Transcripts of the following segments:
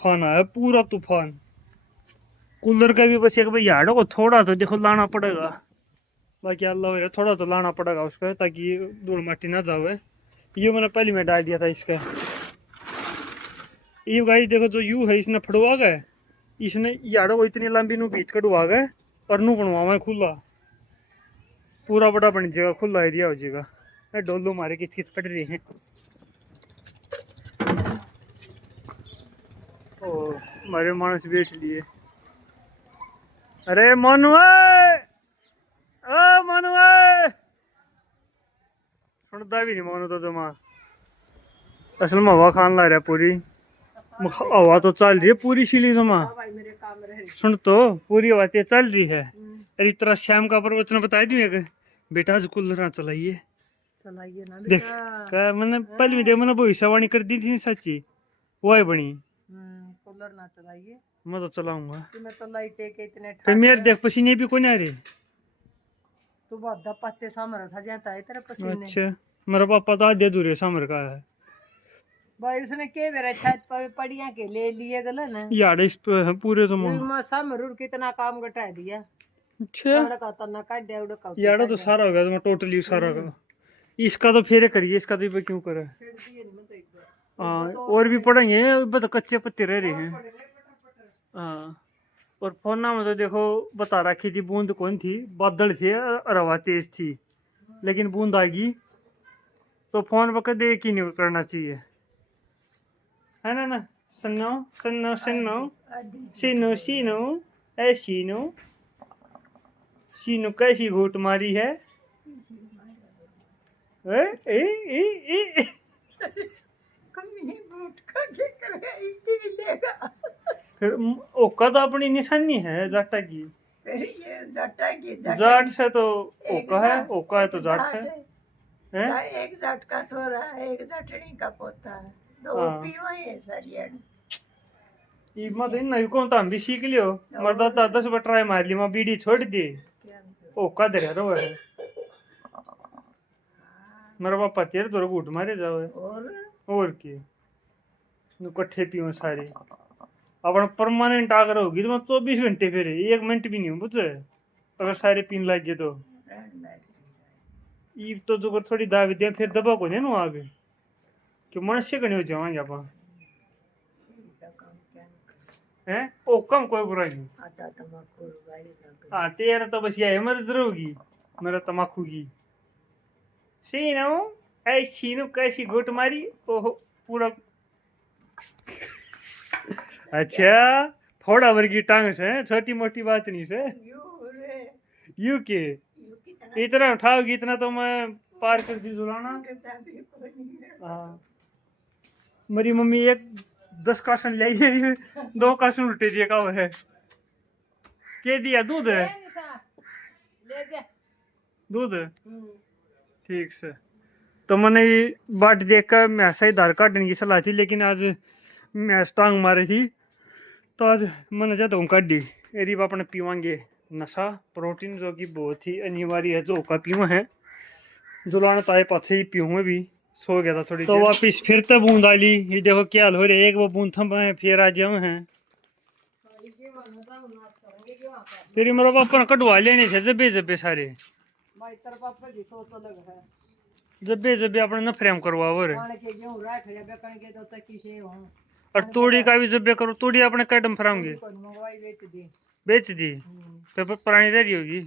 तूफान आया, पूरा तूफान। कूलर का भी बस एक भाई यार्डो को थोड़ा तो देखो लाना पड़ेगा, बाकी अल्लाह हो थोड़ा तो लाना पड़ेगा उसका, ताकि धूल मट्टी ना जावे। ये मैंने पहले में डाल दिया था इसका। ये गाइस देखो जो यू है इसने फड़वा गए, इसने यार्डो को इतनी लंबी नू बीच कटवा गए और नू बनवा खुला, पूरा बड़ा बन जाएगा, खुला एरिया हो जाएगा। डोलू मारे कित कित पड़ रही हैं। ओ हमारे मानस बेच लिए। अरे मनु मनु सुनता भी नहीं मनु तो जमा, असल में हवा खान ला रहा पूरी, हवा तो चल रही है पूरी सिली जमा। सुन तो पूरी हवा तो चल रही है। अरे तरह शाम का प्रवचन बता दी बेटा आज कूलर ना चलाइए, चलाइए ना देख क्या मैंने पहले में देख मैंने भविष्यवाणी कर दी थी सच्ची, वो है बनी। कूलर ना चलाइए, मैं तो चलाऊंगा। तुम्हें तो लाइटे के इतने फिर मेरे देख पसीने भी कौन आ रहे। तू बहुत पत्ते सामर था जाता है तेरे पसीने। अच्छा मेरा पापा तो आधे अधूरे सामर का है भाई, उसने के मेरा छत पर पड़िया के ले लिए गले ना यार इस पूरे जमा सामर कितना काम घटा दिया। अच्छा यार तो सारा हो गया टोटली सारा का। इसका तो फेरे करिए, इसका तो क्यों करे। हाँ और भी पढ़ेंगे, बस कच्चे पत्ते रह रहे हैं। हाँ और फोन में तो देखो बता रखी थी बूंद कौन थी, बादल थे और हवा तेज थी, लेकिन बूंद आएगी तो फोन पर कदे की नहीं करना चाहिए, है ना। सुनो सुनो सुनो सीनो सीनो ऐ सीनो सीनो कैसी घूट मारी है। ए, ए, ए, ए, फिर ओका तो अपनी निशानी है जाटा की, जाट से तो ओका है, ओका है तो जाट से है। एक जाट का छोरा, एक जाटनी का पोता, दो पीवा है सरियन। मत इन नवी को तो हम भी सीख लियो, मर्दा तो 10 बार ट्राई मार ली, मैं बीड़ी छोड़ दी, ओका दे रो है मेरा पापा तेरे तो घूट मारे जाओ और की कट्ठे पीओ सारे अपन परमानेंट आगर होगी तो मैं 24 घंटे फिर 1 मिनट भी नहीं हूँ बुझे, अगर सारे पीन लग गए तो ई तो जो थोड़ी दावी दे फिर दबा को नहीं आगे कि मनुष्य कहीं हो जाएंगे अपन हैं। ओ कम कोई बुराई नहीं, हाँ तेरा तो बस यही मदद होगी मेरा तमाकू की। सीनो ऐ सीनो कैसी घुट मारी, ओहो पूरा अच्छा थोड़ा वर्गी टांग से, छोटी मोटी बात नहीं से। यू के इतना उठाओगी इतना तो मैं पार कर दी जुलाना। हाँ मेरी मम्मी 10 कासन ले आई, 2 कासन उल्टे दिए का है के दिया दूध है दूध ठीक से। तो मैंने बाट देख कर मैं सही धार काटने की सलाह थी, लेकिन आज मैं टांग मारी थी तो आज मैंने ज्यादा काट दी। एरी अपने पीवांगे नशा प्रोटीन जो कि बहुत ही अनिवार्य है, जो का पीवा है जुलाना तो आए पाछे ही पीऊँ भी, सो गया था थोड़ी तो वापिस फिर तो बूंद आली। ये देखो क्या हाल हो रहा है, एक वो बूंद थम फिर आ जाओ हैं, फिर मेरे पापा ने कटवा लेने थे जब्बे जब्बे सारे, जब्बे जब्बे अपने न फ्रेम करवाओ रे। और तोड़ी का भी जब्बे करो, तोड़ी अपने कदम फराऊंगे बेच दी तो पुरानी रह रही होगी।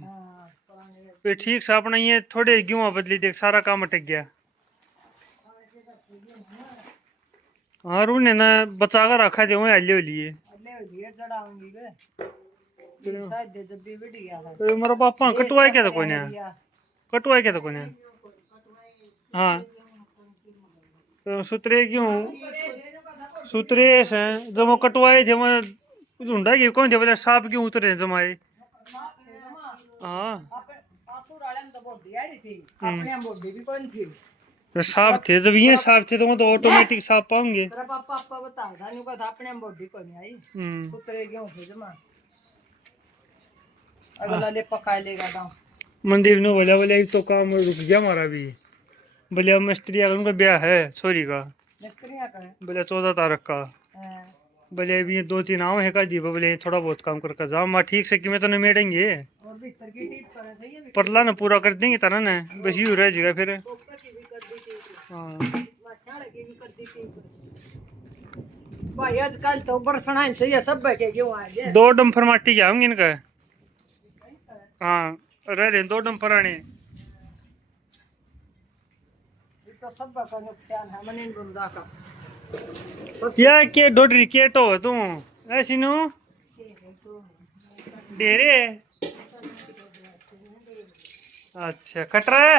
फिर ठीक से अपना ये थोड़े गेहूं बदली देख सारा काम अटक गया। हाँ रू ने ना बचा कर रखा थे वही हल्ले लिए तो मेरा पापा कटवाए क्या था कोई ने, कटवाए क्या था कोई ने। हाँ तो सुतरे क्यों सुतरे से जब कटवाए थे मैं ढूंढा कि कौन थे बोले सांप क्यों उतरे जमाए। हाँ तो सांप थे, जब ये सांप थे तो वो तो ऑटोमेटिक सांप पाऊंगे। मंदिर ने बोला बोले तो काम रुक गया हमारा भी, बोले मिस्त्री अगर उनका ब्याह है सॉरी का, बोले 14 तारीख का बोले अभी 2-3 आओ है का जी बोले थोड़ा बहुत काम करके जाओ माँ ठीक से कि मैं तो नहीं मेड़ेंगे और भीतर की टीप पर है ये पतला ना पूरा कर देंगे तरह ना बस यूँ रह जाएगा फिर। सोफे की भी कर दी टीप हाँ मसाले की भी कर दी टीप भाई आजकल तो बरसना से ये सब बैठे क्यों आ गए 2 डंपर माटी के आएंगे इनका। हाँ रह रहे 2 डंपर आने। ये तो सब का नुकसान है मने बंदा का या के डोडरी के तो तू ऐसी नु डेरे। अच्छा कटरा है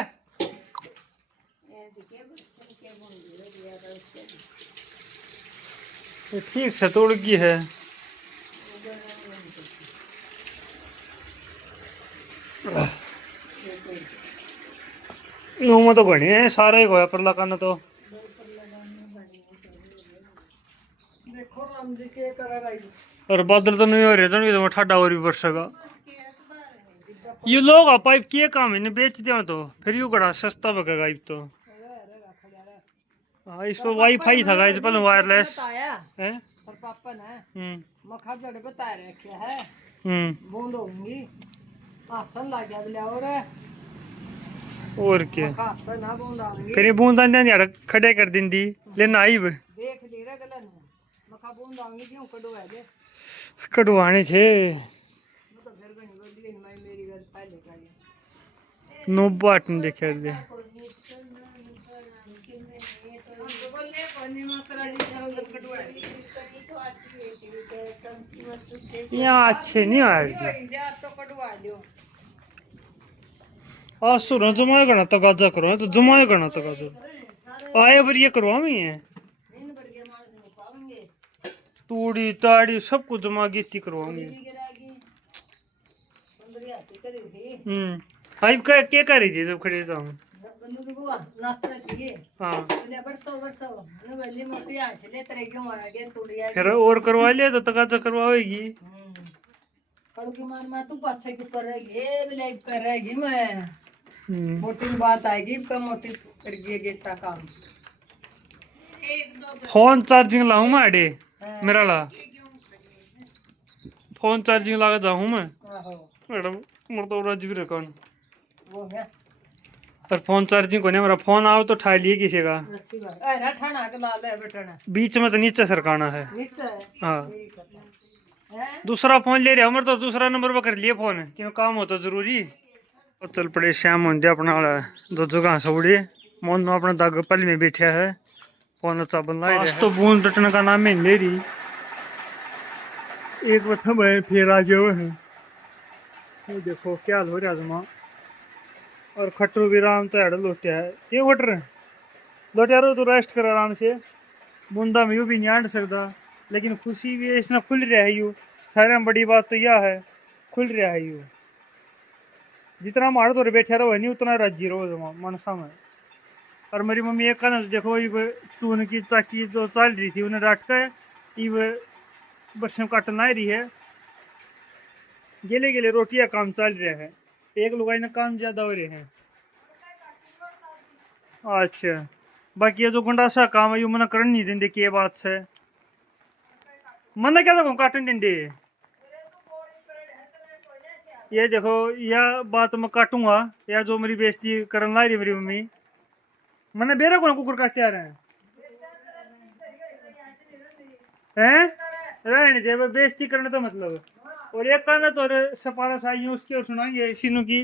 ये ठीक से तोड़ की है। नो तो बने हैं सारे ही गोया पर लगाना तो देखो राम जी के करा रही और बादल तो नहीं हो रहे तो नहीं तो ठाडा और भी बरसेगा। ये लोग आ पाइप किए काम इन्हें बेच दिया तो फिर यू बड़ा सस्ता बकेगा इब तो। हाँ इस पर वाईफाई था इस पर वायरलेस है। और पापा ने मखा जड़ बता रखे है बूंद होंगी आसन लग गया बोले और क्या मखा आसन ना बूंद आऊंगी फिर ये बूंदा ने खड़े कर दिंदी लेना आई देख ली रे गलन मखा बूंद आऊंगी क्यों कड़वा दे कटवाने थे मैं तो घर बनी बोली मैं मेरी घर पहले का नो बाटन देखे दे यहाँ अच्छे नहीं आए आज सुनो जमाए करना तो गाजा करो तो जमाए करना तो गाजा आए पर ये करवा में है तूड़ी ताड़ी सब कुछ जमा गीती करवाऊंगी। हाइप का क्या कर रही थी जब खड़े जाऊँ। हाँ फिर और करवा लिया तो तकाचा करवाएगी तू पाछे की कर रहेगी मैं मोटी बात आएगी मोटी कर काम फोन चार्जिंग लाऊं मैं अडे मेरा ला फोन चार्जिंग लगा जाऊं मैं मैडम मर तो राज भी रखन वो है पर फोन चार्जिंग को नहीं मेरा फोन आओ तो ठा लिए किसी का अच्छी बात अरे ठाना के लाल है बटन बीच में तो नीचे सरकाना है नीचे है हाँ है दूसरा फोन ले रहे हमारे तो दूसरा नंबर पर कर लिए फोन क्यों काम होता जरूरी और चल पड़े श्याम होंगे अपना वाला दो जगह से उड़े मोहन में अपना दाग पल में बैठा है फोन अच्छा बन रहा है तो बूंद टटने का नाम है ले रही एक बता भाई फिर आ जाओ है ये देखो क्या हो रहा जमा और खट्टू भी राम तो हेड लोटिया है ये वटर लोटिया रो तो रेस्ट कर आराम से बूंदा में यूँ भी नहीं आंट सकता लेकिन खुशी भी है इसने खुल रहा है यू सारे में बड़ी बात तो यह है खुल रहा है यू जितना मारो तो बैठे रहो नहीं उतना राजी रहो जमा मनसा में। और मेरी मम्मी एक कहना देखो ये चून की चाकी जो चल रही थी उन्हें डाट कर ये बस में काटन आ रही है गेले गेले रोटियां काम चल रहा है एक लुगाई ने काम ज्यादा हो रहे हैं। अच्छा बाकी ये जो गुंडासा काम है यू मना करन नहीं देंगे के बात से मना क्या तो काटन देंगे ये देखो यह बात मैं काटूंगा या जो मेरी बेइज्जती करन ला रही मेरी मम्मी मैंने बेरा को कुकर काटते आ रहे हैं रहने दे बेइज्जती करने तो मतलब और एक कहना तो सपारा साई उसकी और सुनाएंगे सीनू की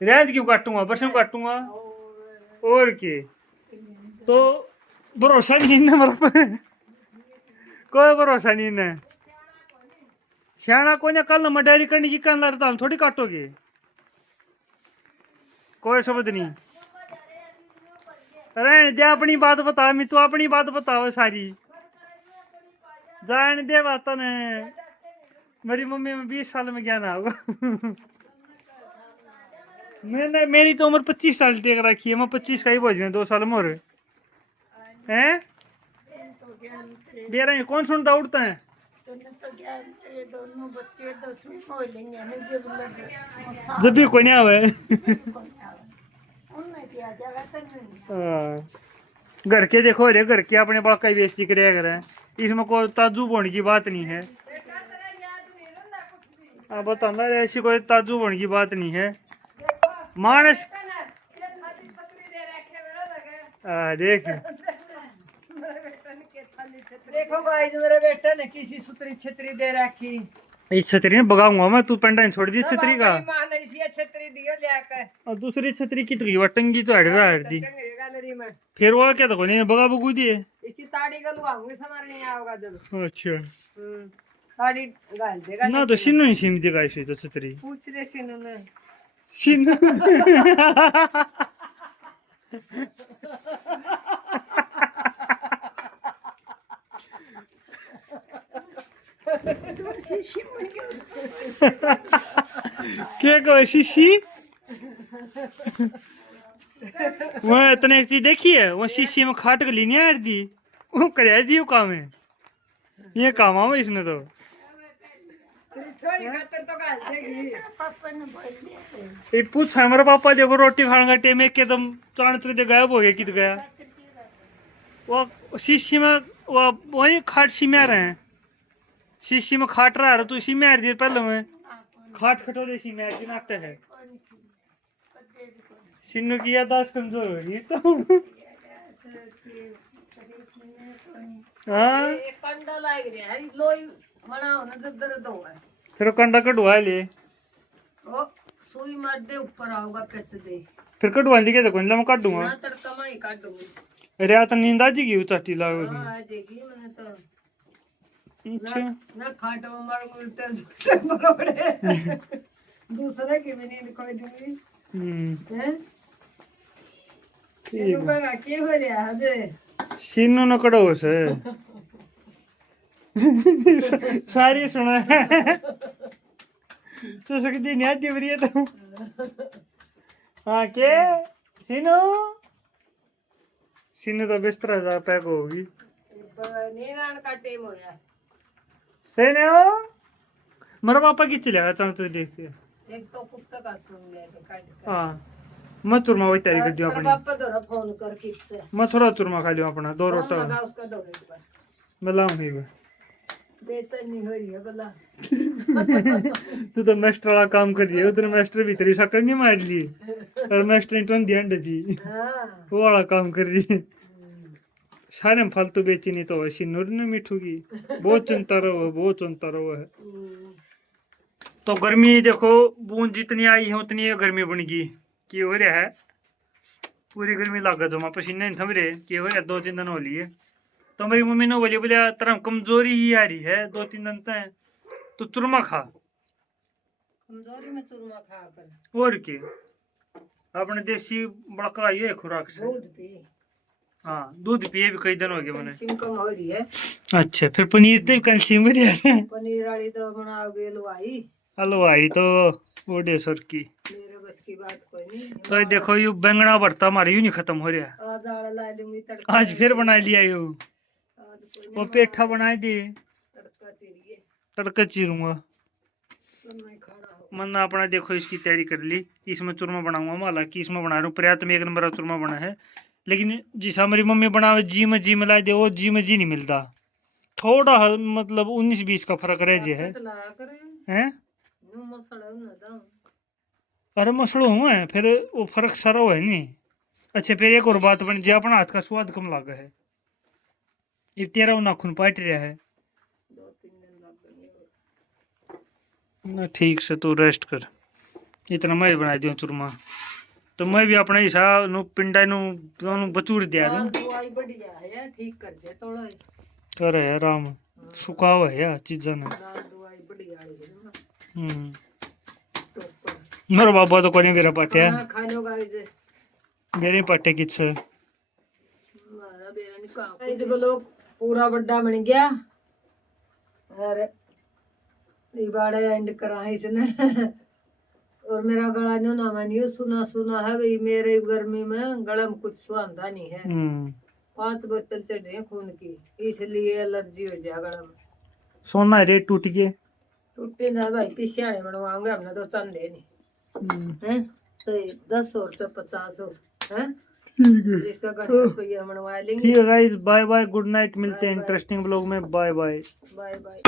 रहने क्यों काटूंगा बस में काटूंगा और के तो भरोसा नहीं ना मेरा पे कोई भरोसा नहीं ना सियाना को ने कल मडारी करने की कहना रहता हम थोड़ी काटोगे कोई शब्द नहीं रहने दे अपनी बात बता मैं तू अपनी बात बताओ सारी जान दे बात ने मेरी मम्मी में 20 साल में ज्ञान होगा मैंने मेरी तो उम्र 25 साल टेक रखी है मैं 25 का ही पहुंच गया 2 साल में और हैं बेरा कौन सुनता उड़ता है दोनों बच्चे 10वीं में हो लेंगे जब भी कोई नहीं आवे घर के देखो अरे घर के अपने बाल का बेइज्जती करे करें, इसमें कोई ताज्जुब होने की बात नहीं है। बेटा तेरा याद नहीं रहता कुछ भी। अब बताना ऐसी कोई ताज्जुब होने की बात नहीं है। देखो मानस बेटा ना ये छाती छतरी दे रखे मेरा लगे। देख मेरे बेटा ने के छाली छतरी, देखो गाइस मेरे बेटा ने किसी सुतरी छतरी दे रखी। इस छतरी ने भगाऊंगा मैं, तू पेंडा छोड़ दी सब छतरी का। अपनी मां ने इसी छतरी दियो लेकर और दूसरी छतरी की तो टंगी तो हट रहा है दी। टंगे गैलरी में। फिर वो क्या तो नहीं भगा भगू दिए। इसकी ताड़ी गलवाऊंगी समझ नहीं आओगा जब। अच्छा ताड़ी गाल देगा ना तो सिन्नू नहीं सीम दिखा इसे तो छतरी पूछ रहे सिन्नू ने। सिन्नू क्या कहो शीशी। वो इतने एक चीज देखी है, वो शीशी में खाट के ली यार दी, वो कर दी वो काम है, ये काम आओ इसने तो। तेरी छोरी खातर तो गाल देगी। ये पूछ हमारे पापा देखो रोटी खाने का टाइम एकदम चाणच दे गायब हो गया, कित गया वो शीशी में, वो वही खाट सी में रहे हैं, शीशी में खाट रहा है तो इसी में दिए पहले में खाट खटोले सी में दिन आता है। सिन्नू की याददाश्त कमजोर हो रही है तो हाँ एक कंडा लाग रहा है लोई मना होना जब दर्द हुआ है। फिर कंडा कटवा ले, ओ सुई मार दे ऊपर आओगा पेच दे। फिर कटवा ली क्या तो मैं काट दूंगा। ना तड़का मैं ही काट दूंगी। अरे आता नींद आ जाएगी चाटी लागो हाँ आ जाएगी मैंने तो। अच्छा ना खाटो मार उल्टे सुल्टे मरोड़े। दूसरे की भी नींद कोई दूंगी हैं। सिन्नू का के हो रहा है जे सिन्नू न कड़ो से सारी सुना है तो सकती नहीं आती बरी तो हाँ के सिन्नू, सिन्नू तो बिस्तर जा पैक होगी। नींद आने का टाइम हो गया। सही हो मेरा पापा की चलेगा चांद तो देख के। एक तो कुत्ता का छून लिया तो काट कर। हाँ मैं चूरमा वही तैयारी कर दियो तेरा अपनी, पापा दौरा फोन कर किट से। मैं थोड़ा चूरमा खा लियो अपना 2 फोन रोटा लगा उसका दौरे पर। मैं लाऊंगी। बेचैनी हो रही है भला। तू तो मास्टर वाला काम कर रही है, उधर मास्टर भी तेरी शक्कर नहीं मार ली और मास्टर ने ध्यान दे दी, हाँ वो वाला काम कर रही है। सारे में फालतू बेची नहीं तो ऐसी नूर ने मिठू की बहुत चिंता रहो, बहुत चिंता रहो है। तो गर्मी देखो बूंद जितनी आई है उतनी गर्मी बन गई कि हो रहा है, पूरी गर्मी लाग जमा पसीने नहीं थम रहे कि हो रहा 2-3 दिन हो लिए। तो मेरी मम्मी ने बोली बोले तेरा कमजोरी ही आ रही है 2-3 दिन तक तो चूरमा खा। कमजोरी में चूरमा खा कर और के अपने देसी बड़का ये खुराक से दूध पी। हाँ दूध पिए भी कई दिन हो गए मैंने। कैल्शियम कम हो रही है। अच्छा फिर पनीर तो कैल्शियम बढ़ है। पनीर वाली तो बनाओगे हलवाई। हलवाई तो वो 150 की, मेरे बस की बात कोई नहीं। तो देखो यू बैंगना भरता हमारे यूं नहीं खत्म हो रहा। आज आड़ा ला दूंगी तड़का। आज फिर बना लिया यू, आज कोई वो नहीं पेठा बना दे, तड़का चिरिए तड़का चीरूंगा। तो नहीं खाना हो। मैंने अपना देखो इसकी तैयारी कर ली, इसमें चूरमा बनाऊंगा माला की, इसमें बना रहा हूँ पर्याप्त में 1 नंबर का चूरमा बना है। लेकिन जिस हमारी मम्मी बनावे जी में ला दे वो जी नहीं मिलता, थोड़ा मतलब 19-20 का फर्क रह जे है। लाया करे हैं नु मसाला ना दाओ। अरे मसड़ो हुआ है फिर वो फर्क सारा हुआ है नहीं। अच्छा फिर एक और बात बन जे अपना हाथ का स्वाद कम लागा है, ये तेरा वो नाखून पाट रहा है 2-3 दिन लग गए। ना। ठीक से तू रेस्ट कर, इतना मैं भी बना दियो चूरमा तो मैं भी अपने हिसाब नु पिंडा नु दोनों बचूर दिया दाल दवाई बढ़िया है ठीक कर दे थोड़ा। करे है राम सुखा हुआ है यार चीज़ा ना। दाल दवाई बढ़िया है ना। तो पर मेरा बाबा तो कोनी मेरा पाटे खाना खा लो गाइस। मेरे पाटे किस हमारा बेरा नहीं काम। गाइस बोलो पूरा बड़ा बन गया और ये बाड़े एंड करा है इसने। और मेरा गला नो ना मानियो सुना सुना है भाई, मेरे गर्मी में गला में कुछ सुहांदा नहीं है। 5 बोतल चढ़े हैं खून की, इसलिए एलर्जी हो जाए गला में। सोना रेट टूट गए टूटे ना भाई पिसियाने बनवाऊंगे हमने तो चंदे नहीं हैं। सही 10 और तो 50 हो हैं। ठीक है इसका गणेश भैया मनवा लेंगे। ठीक है guys, bye bye, good night, मिलते हैं इंटरेस्टिंग ब्लॉग में, बाय बाय। Bye bye.